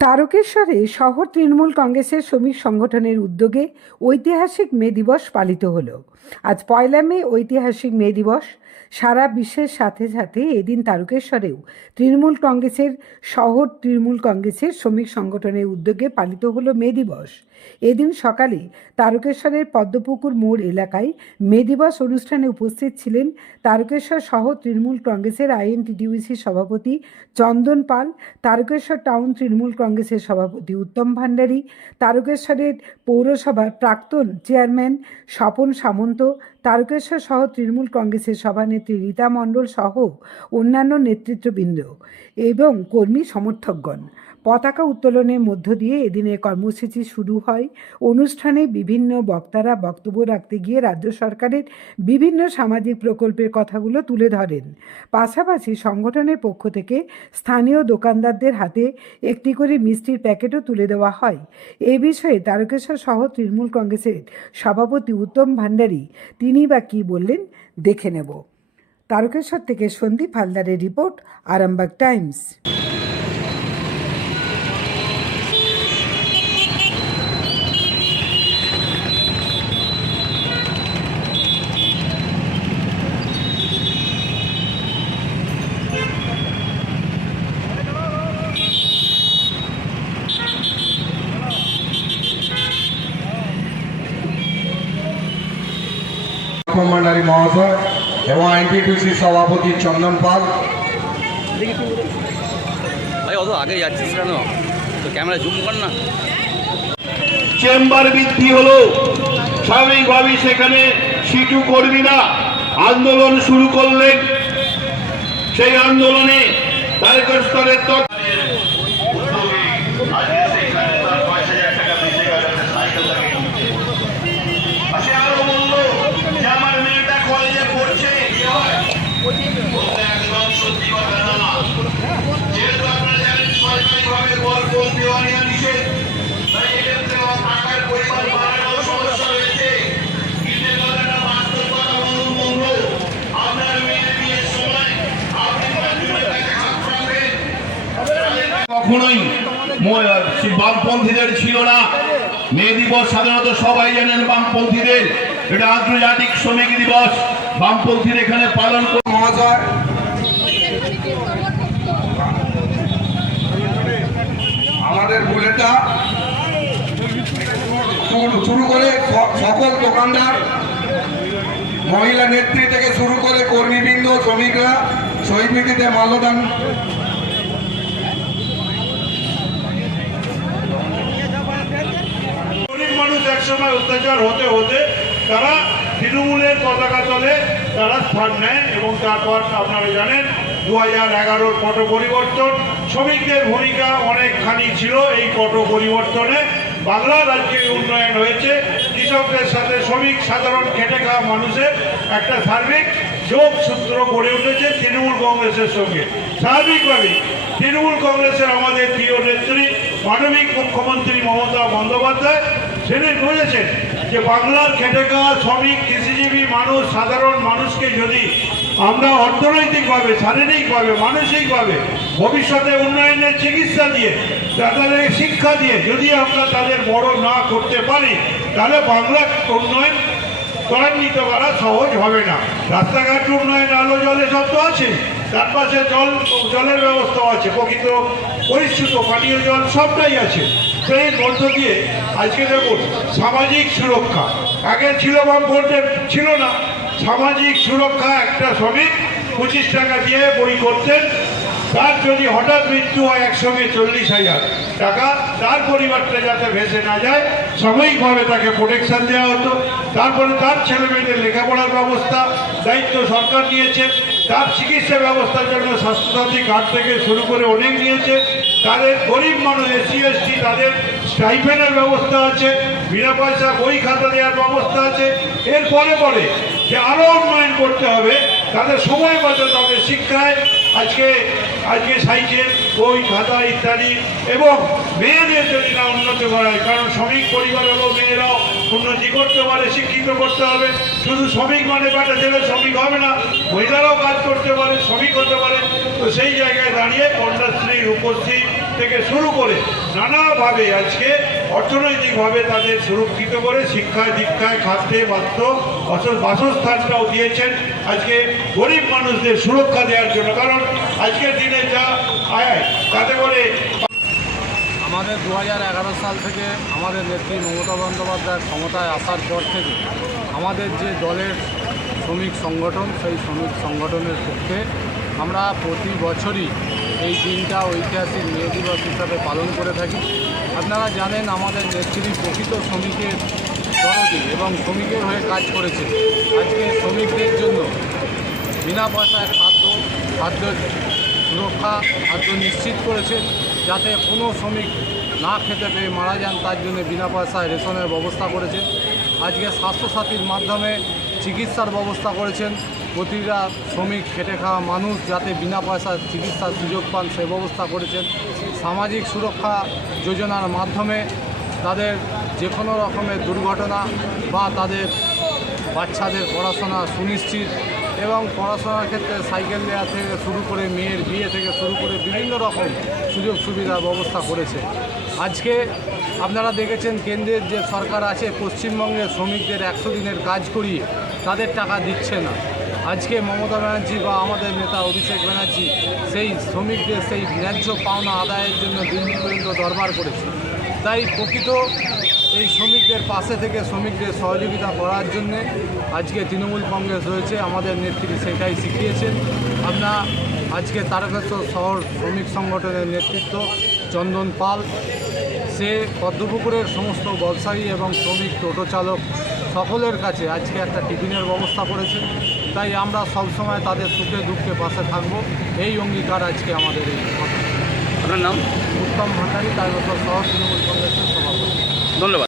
তারকেশ্বরে শহর তৃণমূল কংগ্রেসের শ্রমিক সংগঠনের উদ্যোগে ঐতিহাসিক মে দিবস পালিত হলো। আজ ১লা মে ঐতিহাসিক মে দিবস। সারা বিশ্বের সাথে সাথে এদিন তারকেশ্বরেও তৃণমূল কংগ্রেসের শহর তৃণমূল কংগ্রেসের শ্রমিক সংগঠনের উদ্যোগে পালিত হলো মে দিবস। এদিন সকালে তারকেশ্বরের পদ্মপুকুর মোড় এলাকায় মে দিবস অনুষ্ঠানে উপস্থিত ছিলেন তারকেশ্বর শহর তৃণমূল কংগ্রেসের আইএনটিটিউসি সভাপতি চন্দন পাল, তারকেশ্বর টাউন তৃণমূল কংগ্রেসের সভাপতি উত্তম ভান্ডারী, তারকেশ্বরের পৌরসভার প্রাক্তন চেয়ারম্যান স্বপন সামন্ত, তারকেশ্বর শহর তৃণমূল কংগ্রেসের সভানেত্রী রীতা মণ্ডল সহ অন্যান্য নেতৃত্ববৃন্দ এবং কর্মী সমর্থকগণ। পতাকা উত্তোলনের মধ্য দিয়ে এদিনের কর্মসূচি শুরু হয়। অনুষ্ঠানে বিভিন্ন বক্তারা বক্তব্য রাখতে গিয়ে রাজ্য সরকারের বিভিন্ন সামাজিক প্রকল্পের কথাগুলো তুলে ধরেন। পাশাপাশি সংগঠনের পক্ষ থেকে স্থানীয় দোকানদারদের হাতে একটি করে মিষ্টির প্যাকেটও তুলে দেওয়া হয়। এ বিষয়ে তারকেশ্বর শহর তৃণমূল কংগ্রেসের সভাপতি উত্তম ভান্ডারী তিনি বা কী বললেন দেখে নেব। তারকেশ্বর থেকে সন্দীপ হালদারের রিপোর্ট, আরামবাগ টাইমস। ভান্ডারী মহাশয় এবং আইএনটিটিউসি সভাপতি চন্দন পাল। আগে যাচ্ছিস কেন? তো ক্যামেরা জুম কর না। চেম্বার বৃদ্ধি হলো, স্বাভাবিকভাবেই সেখানে সিটু কর্মীরা আন্দোলন শুরু করলেন। সেই আন্দোলনে তারকেশ্বরের কখনোই বামপন্থীদের ছিল না। মে দিবস সাধারণত সবাই জানেন বামপন্থীদের, এটা আন্তর্জাতিক শ্রমিক দিবস। বামপন্থীরা এখানে পালন করে। মহাশয় আমাদের বুলেটা শুরু করে সকল দোকানদার, মহিলা নেত্রী থেকে শুরু করে কর্মীবৃন্দ, শ্রমিকরা শহীদ মিটিতে মাল্যদান। গরিব মানুষ একসময় অত্যাচার হতে হতে তারা তৃণমূলের পতাকা তলে তারা স্থান নেয় এবং তারপর আপনারা জানেন 2011-র পট পরিবর্তন, শ্রমিকদের ভূমিকা অনেকখানি ছিল এই পট পরিবর্তনে। বাংলা রাজ্যের উন্নয়ন হয়েছে, কৃষকদের সাথে শ্রমিক সাধারণ খেটে খাওয়া মানুষের একটা সার্বিক যোগসূত্র গড়ে উঠেছে তৃণমূল কংগ্রেসের সঙ্গে। স্বাভাবিকভাবেই তৃণমূল কংগ্রেসের আমাদের প্রিয় নেত্রী মাননীয় মুখ্যমন্ত্রী মমতা বন্দ্যোপাধ্যায় তিনি বুঝেছেন যে বাংলার খেটে খাওয়া শ্রমিক, কৃষিজীবী মানুষ, সাধারণ মানুষকে যদি আমরা অর্থনৈতিকভাবে, শারীরিকভাবে, মানসিকভাবে ভবিষ্যতে উন্নয়নের চিকিৎসা দিয়ে, তাদের শিক্ষা দিয়ে যদি আমরা তাদের বড় না করতে পারি, তাহলে বাংলার উন্নয়ন ত্বরান্বিত করা সহজ হবে না। রাস্তাঘাট উন্নয়ন, আলো জলে সব তো আছে, তার পাশে জলের ব্যবস্থাও আছে, প্রকৃত পরিশ্রুত পানীয় জল সবটাই আছে। সেই মধ্য দিয়ে আজকে দেখুন সামাজিক সুরক্ষা, আগে ছিল বামফ্রন্টের ছিল না। সামাজিক সুরক্ষা, একটা শ্রমিক 25 টাকা দিয়ে বই করতেন, তার যদি হঠাৎ মৃত্যু হয় একসঙ্গে 40,000 টাকা, তার পরিবারটা যাতে ভেসে না যায় সাময়িকভাবে তাকে প্রোটেকশন দেওয়া হতো। তারপরে তার ছেলেমেয়েদের লেখাপড়ার ব্যবস্থা দায়িত্ব সরকার নিয়েছে, তার চিকিৎসা ব্যবস্থার জন্য স্বাস্থ্যসাথী কার্ড থেকে শুরু করে অনেক নিয়েছে। তাদের গরিব মানুষ SC ST তাদের স্টাইপেন্ডের ব্যবস্থা আছে, বিনা পয়সা বই খাতা দেওয়ার ব্যবস্থা আছে। এর পরে পরে যে আরও উন্নয়ন করতে হবে, তাদের সময় বাঁচাতে হবে শিক্ষায়। আজকে সাইকেল, বই খাতা ইত্যাদি, এবং মেয়েদের যদি না উন্নত করা হয়, কারণ শ্রমিক পরিবার হলো মেয়েরাও উন্নতি করতে পারে, শিক্ষিত করতে হবে। শুধু শ্রমিক মানে বেটা ছেলে শ্রমিক হবে না, মহিলারাও কাজ করতে পারে, শ্রমিক হতে পারে। তো সেই জায়গায় দাঁড়িয়ে কন্যাশ্রী, রূপশ্রী থেকে শুরু করে নানাভাবে আজকে অর্থনৈতিকভাবে তাদের সুরক্ষিত করে শিক্ষায় দীক্ষায় খাদ্যে বাসস্থানটাও দিয়েছেন আজকে গরিব মানুষদের সুরক্ষা দেওয়ার জন্য। কারণ আজকের দিনে যা আয় তাতে করে আমাদের 2011 সাল থেকে আমাদের নেত্রী মমতা বন্দ্যোপাধ্যায় ক্ষমতায় আসার পর থেকে আমাদের যে দলের শ্রমিক সংগঠন, সেই শ্রমিক সংগঠনের পক্ষে আমরা প্রতি বছরই এই দিনটা ঐতিহাসিক মে দিবস হিসাবে পালন করে থাকি। আপনারা জানেন আমাদের নেত্রী প্রকৃত শ্রমিকের দরদি এবং শ্রমিকের হয়ে কাজ করেছে। আজকে শ্রমিকদের জন্য বিনা পয়সায় খাদ্য সুরক্ষা, খাদ্য নিশ্চিত করেছেন, যাতে কোনো শ্রমিক না খেতে পেয়ে মারা যান তার জন্য বিনা পয়সায় রেশনের ব্যবস্থা করেছেন। আজকে স্বাস্থ্যসাথীর মাধ্যমে চিকিৎসার ব্যবস্থা করেছেন। প্রতিটা শ্রমিক খেটে খাওয়া মানুষ যাতে বিনা পয়সায় চিকিৎসার সুযোগ পান সে ব্যবস্থা করেছেন। সামাজিক সুরক্ষা যোজনার মাধ্যমে তাদের যে কোনো রকমের দুর্ঘটনা বা তাদের বাচ্চাদের পড়াশোনা সুনিশ্চিত এবং পড়াশোনার ক্ষেত্রে সাইকেল দেওয়া থেকে শুরু করে মেয়ের বিয়ে থেকে শুরু করে বিভিন্ন রকম সুযোগ সুবিধার ব্যবস্থা করেছে। আজকে আপনারা দেখেছেন কেন্দ্রের যে সরকার আছে পশ্চিমবঙ্গের শ্রমিকদের 100 দিনের কাজ করিয়ে তাদের টাকা দিচ্ছে না। আজকে মমতা ব্যানার্জি বা আমাদের নেতা অভিষেক ব্যানার্জি সেই শ্রমিকদের সেই ন্যায্য পাওনা আদায়ের জন্য দিল্লি পর্যন্ত দরবার করেছে। তাই প্রকৃত এই শ্রমিকদের পাশে থেকে শ্রমিকদের সহযোগিতা করার জন্যে আজকে তৃণমূল কংগ্রেস রয়েছে। আমাদের নেত্রী সেটাই শিখিয়েছেন। আমরা আজকে তারকেশ্বর শহর শ্রমিক সংগঠনের নেতৃত্ব চন্দন পাল, সে পদ্মপুকুরের সমস্ত ব্যবসায়ী এবং শ্রমিক টোটো চালক সকলের কাছে আজকে একটা টিফিনের ব্যবস্থা করেছে। তাই আমরা সবসময় তাদের সুখে দুঃখে পাশে থাকব, এই অঙ্গীকার আজকে আমাদের এই কথা। আপনার নাম? উত্তম ভান্ডারী, তারকেশ্বর শহর তৃণমূল কংগ্রেসের সভাপতি। ধন্যবাদ।